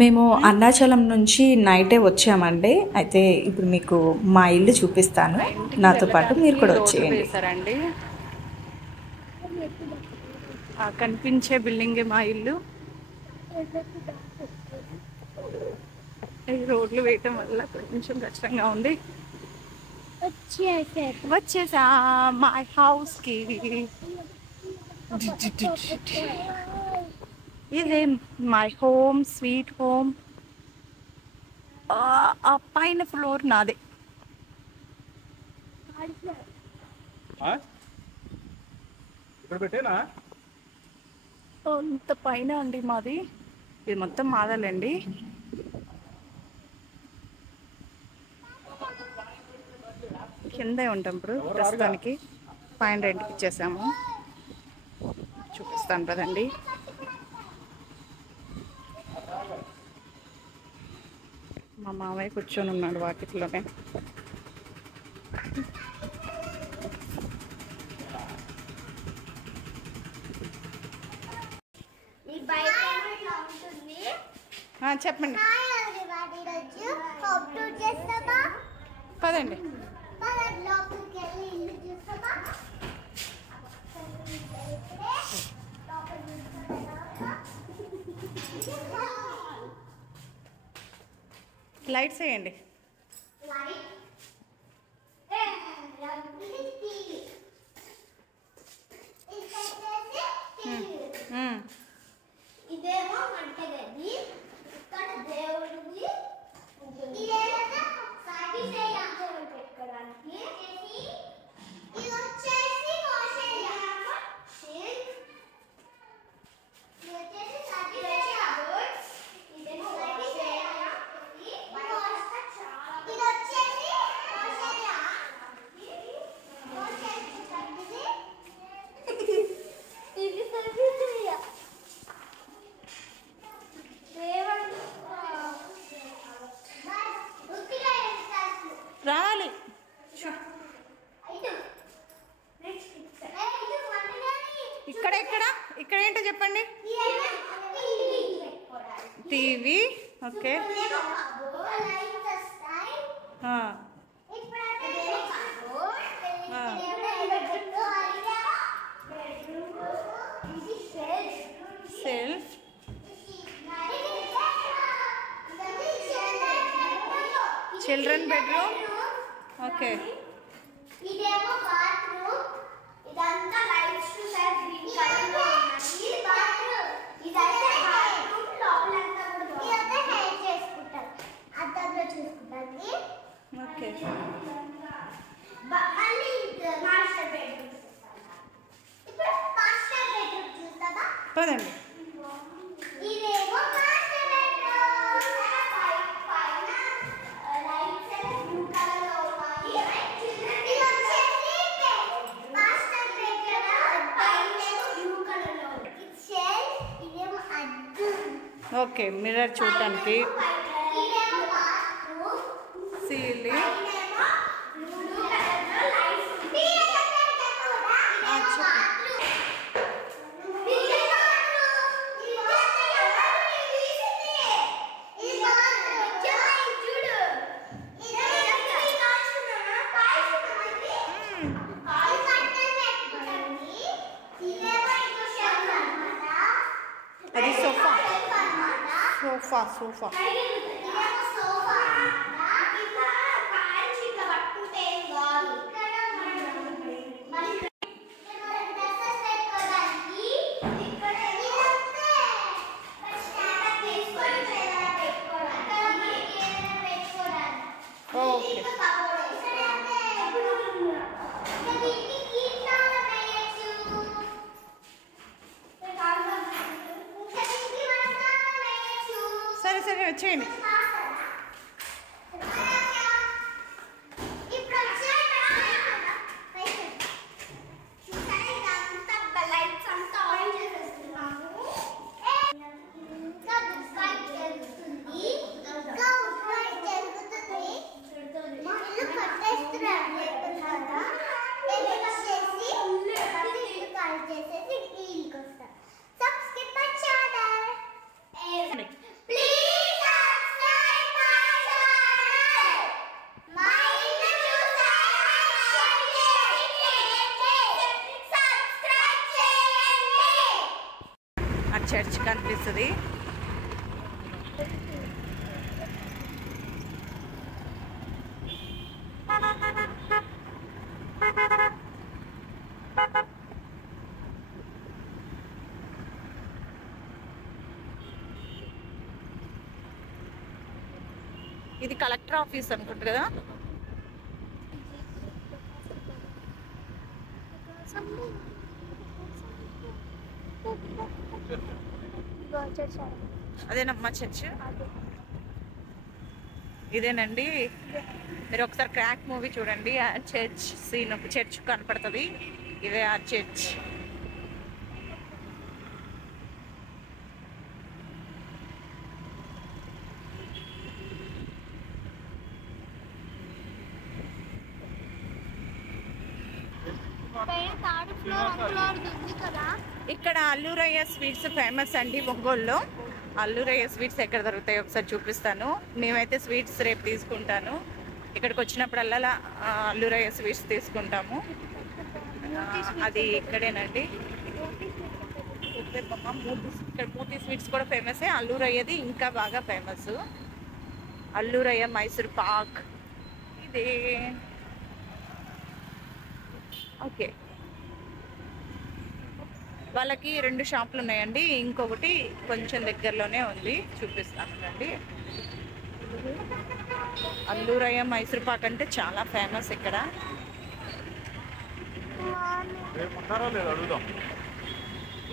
మేము అరుణాచలం నుంచి నైటే వచ్చామండి. అయితే ఇప్పుడు మీకు మా ఇల్లు చూపిస్తాను, నాతో పాటు మీరు కూడా వచ్చేయండి. కనిపించే బిల్డింగే మా ఇల్లు. ఈ రోడ్లు వేయటం వల్ల కొంచెం కష్టంగా ఉంది. వచ్చేసా మా హౌస్కి. ఇదే మై హోమ్, స్వీట్ హోమ్. ఆ పైన ఫ్లోర్ నాదే. అంత పైన అండి మాది. ఇది మొత్తం మాదాలండి. కిందే ఉంటాం ఇప్పుడు ప్రస్తుతానికి. పైన రెంట్కి ఇచ్చేసాము. చూపిస్తాను కదండి. మా మామయ్య కూర్చొని ఉన్నాడు వాకిట్లోనే. చెప్పండి. పదండి. లైట్స్ వేయండి. ఇదేమో వంటగది. ఇక్కడ దేవుడిది. పెట్టుకోవడానికి. ఇది వచ్చేసి రావాలి. ఇక్కడ ఏంటో చెప్పండి. TV. Okay. Self. Children bedroom. Okay. ఇదేమో బాత్రూమ్. ఇదంతా lights to side green colour లో ఉన్నాయి. బాత్రూమ్ ఇదంతా బాత్రూమ్. లోపలంతా కూడా ఇదంతా హెయిర్ చేసుకుంటారు. అద్దంలో చూసుకుంటారు. ఓకే. మళ్ళీ మాస్టర్ బెడ్రూమ్ చూస్తారా? ఇప్పుడు మాస్టర్ బెడ్రూమ్ చూస్తారా? పదండి. ఇదేమో మాస్టర్ బెడ్రూమ్. పైన లైట్స్ బ్లూ కలర్ లో ఉన్నాయి. ఇది వచ్చేసి మాస్టర్ బెడ్రూమ్. పైన బ్లూ కలర్ లో ఉంది. ఇది షెల్ఫ్. ఇదేమో అద్దం. ఓకే. మిర్రర్ చూడటానికి. ఇదేమో బాత్రూమ్. సీలింగ్. బ్లూ కలర్ లో లైట్స్ ఉంది. అది సోఫా. సోఫా. సోఫా. ఓకే. సరే సరే వచ్చేయండి. Please చర్చ్ కనిపిస్తుంది. ఇది కలెక్టర్ ఆఫీస్ అనుకుంటా కదా. అదేనమ్మా చర్చ్. ఇదేనండి. మీరు ఒకసారి క్రాక్ మూవీ చూడండి, ఆ చర్చ్ సీన్, ఒక చర్చ్ కనపడుతుంది. ఇదే ఆ చర్చ్. ఇక్కడ అల్లూరయ్య స్వీట్స్ ఫేమస్ అండి ఒంగోలులో. అల్లూరయ్య స్వీట్స్ ఎక్కడ దొరుకుతాయి ఒకసారి చూపిస్తాను. మేమైతే స్వీట్స్ రేపు తీసుకుంటాను. ఇక్కడికి వచ్చినప్పుడల్లా అల్లూరయ్య స్వీట్స్ తీసుకుంటాము. అది ఇక్కడేనండి. ఇక్కడ మూర్తి స్వీట్స్ కూడా ఫేమసే. అల్లూరయ్యది ఇంకా బాగా ఫేమస్. అల్లూరయ్య మైసూర్ పాక్. ఇది ఓకే. వాళ్ళకి 2 షాపులు ఉన్నాయండి. ఇంకొకటి కొంచెం దగ్గరలోనే ఉంది, చూపిస్తానండి. అల్లూరయ్య మైసూర్ పాక్ అంటే చాలా ఫేమస్ ఇక్కడ.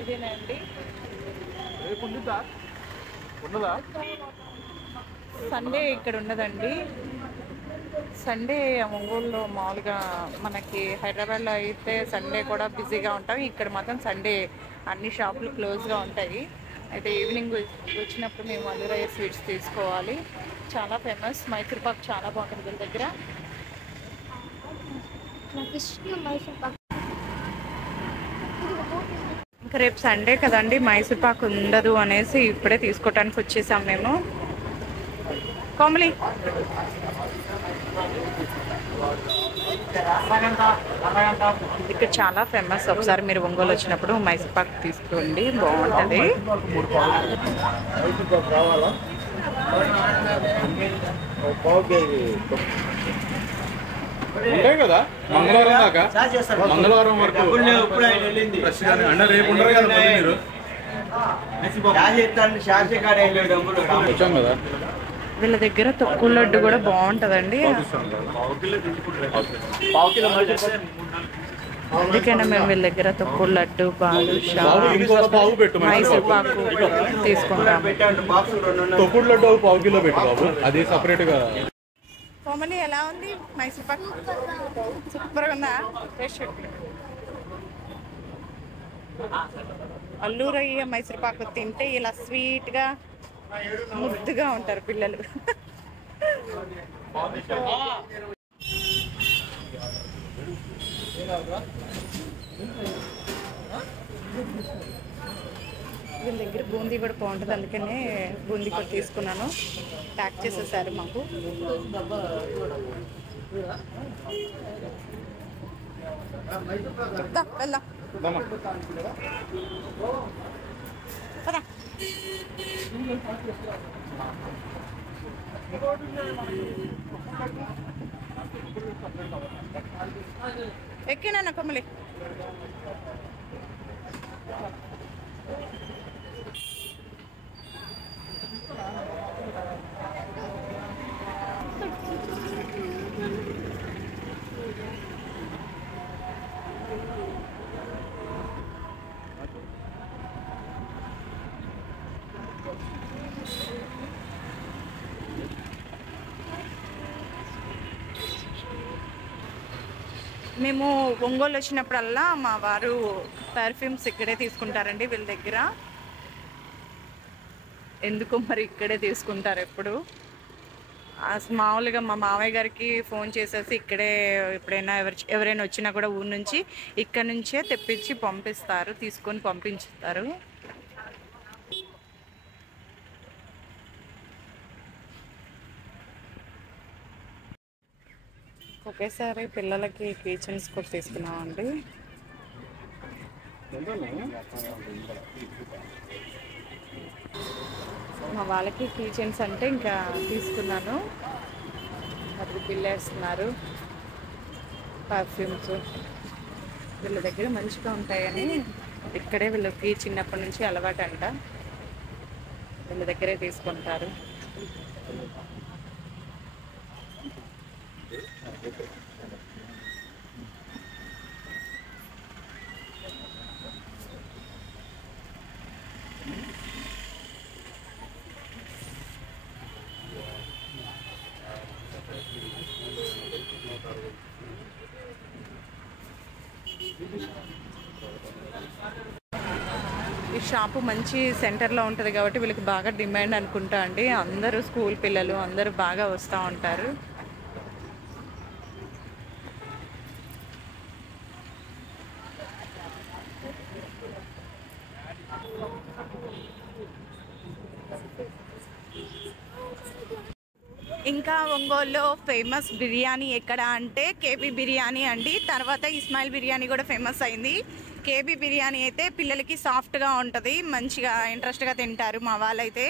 ఇదేనండి. సండే ఇక్కడ ఉన్నదండి. సండే ఒంగోలులో మామూలుగా మనకి హైదరాబాద్లో అయితే సండే కూడా బిజీగా ఉంటాం. ఇక్కడ మాత్రం సండే అన్ని షాపులు క్లోజ్గా ఉంటాయి. అయితే ఈవినింగ్ వచ్చినప్పుడు మేము అల్లూరయ్య స్వీట్స్ తీసుకోవాలి. చాలా ఫేమస్. మైసూర్ పాక్ చాలా బాగుంటుంది వీళ్ళ దగ్గర. ఇంకా రేపు సండే కదండి, మైసూర్ పాక్ ఉండదు అనేసి ఇప్పుడే తీసుకోవటానికి వచ్చేసాం మేము. కోమలి ఇక్కడ చాలా ఫేమస్. ఒకసారి మీరు ఒంగోలు వచ్చినప్పుడు మైసూర్ పాక్ తీసుకోండి, బాగుంటుంది. ఉంటాయి కదా మంగళవారం దాకా. మంగళవారం వరకు అంటే రేపు ఉండరు కదా మీరు వచ్చాం కదా. వీళ్ళ దగ్గర తొక్కు లడ్డు కూడా బాగుంటుందండి. అందుకనే మేము వీళ్ళ దగ్గర తొక్కు లడ్డు, బాదుషా, మైసూర్ పాకు తీసుకుంటాము. తొక్కుడు లడ్డు 1/4 కిలో పెట్టు బాబు, అది సపరేట్ గా. కోమలి ఎలా ఉంది మైసూర్ పాక్? సూపర్గా ఉందా? అల్లూరయ్య మైసూర్ పాకు తింటే ఇలా స్వీట్గా ముద్దుగా ఉంటారు పిల్లలు. వీళ్ళ దగ్గర బూందీ కూడా బాగుంటుంది, అందుకనే బూందీ కూడా తీసుకున్నాను. ప్యాక్ చేసేసారు మాకు. వెళ్దాం. ఎక్కినా కొమ్మలి. మేము ఒంగోలు వచ్చినప్పుడల్లా మా వారు పర్ఫ్యూమ్స్ ఇక్కడే తీసుకుంటారండి వీళ్ళ దగ్గర. ఎందుకు మరి ఇక్కడే తీసుకుంటారు ఎప్పుడు. మామూలుగా మా మామయ్య గారికి ఫోన్ చేసేసి ఇక్కడే ఎప్పుడైనా ఎవరైనా వచ్చినా కూడా ఊరు నుంచి ఇక్కడ నుంచే తెప్పించి పంపిస్తారు, తీసుకొని పంపించుతారు. ఒకేసారి పిల్లలకి కిచెన్స్ కూడా తీసుకున్నామండి. మా వాళ్ళకి కీ చైన్స్ అంటే ఇంకా తీసుకున్నాను. అది బిల్ వేస్తున్నారు. పర్ఫ్యూమ్స్ వీళ్ళ దగ్గర మంచిగా ఉంటాయని ఇక్కడే వీళ్ళకి చిన్నప్పటి నుంచి అలవాటు అంట. వీళ్ళ దగ్గరే తీసుకుంటారు. ఈ షాపు మంచి సెంటర్లో ఉంటుంది కాబట్టి వీళ్ళకి బాగా డిమాండ్ అనుకుంటా అండి. అందరూ స్కూల్ పిల్లలు అందరూ బాగా వస్తూ ఉంటారు. ఇంకా ఒంగోలులో ఫేమస్ బిర్యానీ ఎక్కడ అంటే కేబీ బిర్యానీ అండి. తర్వాత ఇస్మాయిల్ బిర్యానీ కూడా ఫేమస్ అయింది. కేబీ బిర్యానీ అయితే పిల్లలకి సాఫ్ట్గా ఉంటుంది, మంచిగా ఇంట్రెస్ట్గా తింటారు. మా వాళ్ళైతే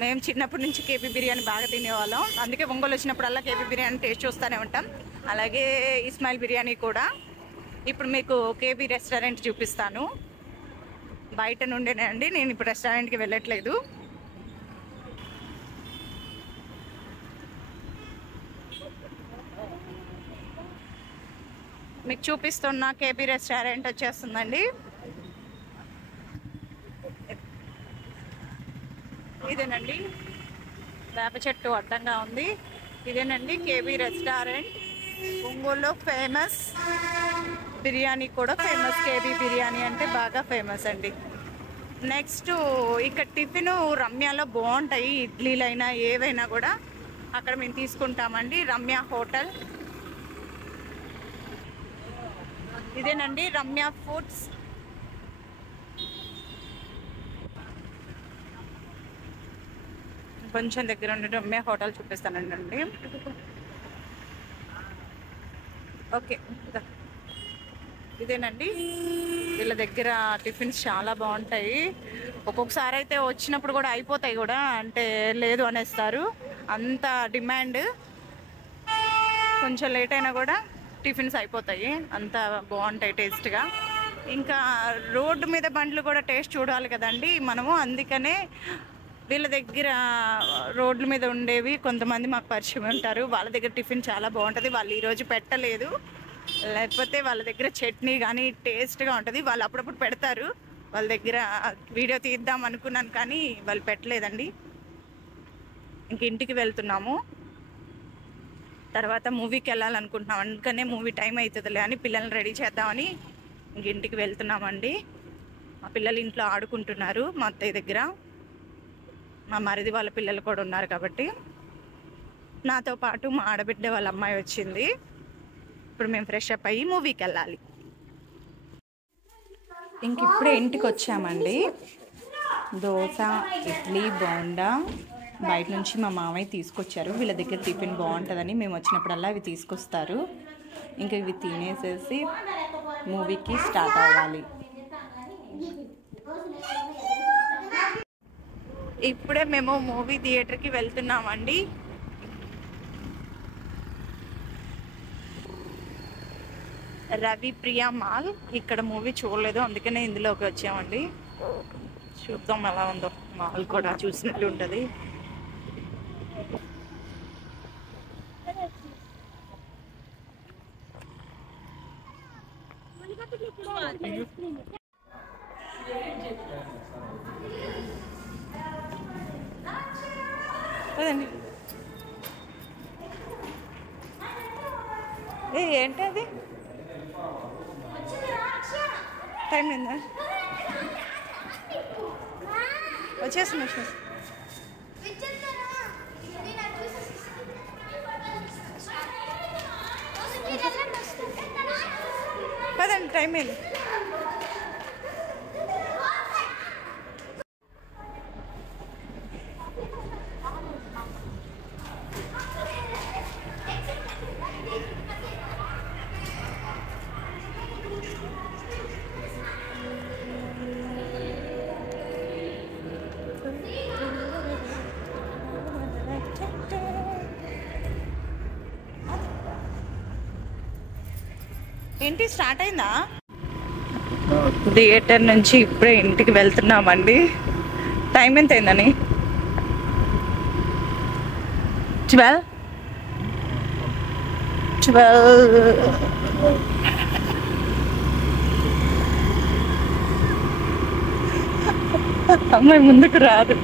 మేము చిన్నప్పటి నుంచి కేబీ బిర్యానీ బాగా తినేవాళ్ళం. అందుకే ఒంగోలు వచ్చినప్పుడల్లా కేబీ బిర్యానీ టేస్ట్ చూస్తూనే ఉంటాం. అలాగే ఇస్మాయిల్ బిర్యానీ కూడా. ఇప్పుడు మీకు కేబీ రెస్టారెంట్ చూపిస్తాను. బయట నుండేనే అండి, నేను ఇప్పుడు రెస్టారెంట్కి వెళ్ళట్లేదు. మీకు చూపిస్తున్న కేబీ రెస్టారెంట్ వచ్చేస్తుందండి. ఇదేనండి, వేప చెట్టు అడ్డంగా ఉంది. ఇదేనండి కేబీ రెస్టారెంట్. ఒంగోలులో ఫేమస్ బిర్యానీ కూడా ఫేమస్. కేబీ బిర్యానీ అంటే బాగా ఫేమస్ అండి. నెక్స్ట్ ఇక్కడ టిఫిన్ రమ్యలో బాగుంటాయి. ఇడ్లీలైనా ఏవైనా కూడా అక్కడ మేము తీసుకుంటామండి. రమ్య హోటల్ ఇదేనండి, రమ్య ఫుడ్స్. కొంచెం దగ్గర ఉండి రమ్య హోటల్ చూపిస్తానండి. ఓకే, ఇదేనండి. వీళ్ళ దగ్గర టిఫిన్స్ చాలా బాగుంటాయి. ఒక్కొక్కసారి అయితే వచ్చినప్పుడు కూడా అయిపోతాయి కూడా, అంటే లేదు అనేస్తారు, అంత డిమాండ్. కొంచెం లేట్ అయినా కూడా టిఫిన్స్ అయిపోతాయి, అంత బాగుంటాయి టేస్ట్గా. ఇంకా రోడ్డు మీద బండ్లు కూడా టేస్ట్ చూడాలి కదండి మనము. అందుకనే వీళ్ళ దగ్గర రోడ్ల మీద ఉండేవి కొంతమంది మాకు పరిచయం ఉంటారు. వాళ్ళ దగ్గర టిఫిన్ చాలా బాగుంటుంది. వాళ్ళు ఈరోజు పెట్టలేదు, లేకపోతే వాళ్ళ దగ్గర చట్నీ కానీ టేస్ట్గా ఉంటుంది. వాళ్ళు అప్పుడప్పుడు పెడతారు. వాళ్ళ దగ్గర వీడియో తీద్దాం అనుకున్నాను కానీ వాళ్ళు పెట్టలేదండి. ఇంక ఇంటికి వెళ్తున్నాము, తర్వాత మూవీకి వెళ్ళాలనుకుంటున్నాం. అందుకనే మూవీ టైం అవుతుందిలే అని పిల్లల్ని రెడీ చేద్దామని ఇంక ఇంటికి వెళ్తున్నామండి. మా పిల్లలు ఇంట్లో ఆడుకుంటున్నారు మా అత్తయ్య దగ్గర. మా మరిది వాళ్ళ పిల్లలు కూడా ఉన్నారు కాబట్టి. నాతో పాటు మా ఆడబిడ్డ వాళ్ళ అమ్మాయి వచ్చింది. ఇప్పుడు మేము ఫ్రెష్ అప్ అయ్యి మూవీకి వెళ్ళాలి. ఇంక ఇప్పుడే ఇంటికి వచ్చామండి. దోశ, ఇడ్లీ, బోండా బయట నుంచి మా మామయ్య తీసుకొచ్చారు. వీళ్ళ దగ్గర టిఫిన్ బాగుంటుందని మేము వచ్చినప్పుడల్లా అవి తీసుకొస్తారు. ఇంకా ఇవి తినేసేసి మూవీకి స్టార్ట్ అవ్వాలి. ఇప్పుడే మేము మూవీ థియేటర్కి వెళ్తున్నామండి. రవి ప్రియా మాల్. ఇక్కడ మూవీ చూడలేదు, అందుకనే ఇందులోకి వచ్చామండి. చూద్దాం ఎలా ఉందో. మాల్ కూడా చూసినట్లు ఉంటుంది. అదండి, ఏంటి అది? టైం ఏందా? వచ్చేస్తున్నా. పదండి, టైం ఏంది? ఏంటి స్టార్ట్ అయిందా? థియేటర్ నుంచి ఇప్పుడే ఇంటికి వెళ్తున్నామండి. టైం ఎంత అయిందని? 12 అమ్మాయి ముందుకు రాదు.